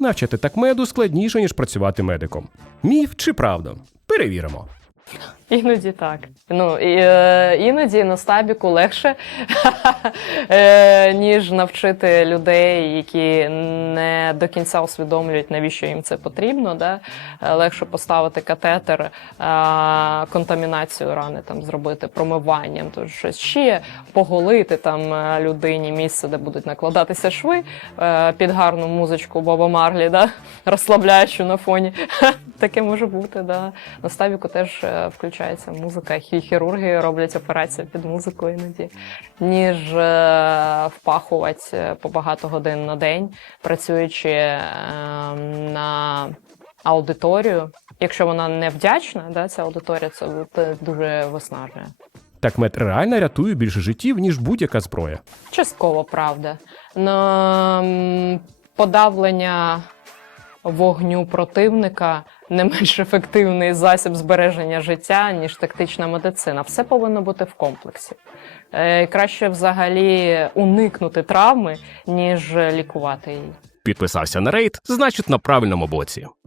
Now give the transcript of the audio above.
навчати так меду складніше, ніж працювати медиком. Міф чи правда? Перевіримо. Іноді так. Ну, і, е, іноді на стабіку легше, е, ніж навчити людей, які не до кінця усвідомлюють, навіщо їм це потрібно. Да? Е, Легше поставити катетер, е, контамінацію рани там зробити, промиванням, то щось ще поголити там е, людині місце, де будуть накладатися шви е, під гарну музичку Боба Марлі, да? розслабляючу на фоні. Таке може бути, да. На стабіку теж е, включається музика. Хі- Хірурги роблять операції під музику іноді, ніж е, впахувати е, по багато годин на день, працюючи е, на аудиторію. Якщо вона не вдячна, да, ця аудиторія, це дуже виснажує. Так мед реально рятує більше життів, ніж будь-яка зброя. Частково правда. М, подавлення вогню противника не менш ефективний засіб збереження життя, ніж тактична медицина. Все повинно бути в комплексі. Е, Краще взагалі уникнути травми, ніж лікувати її. Підписався на рейд, значить на правильному боці.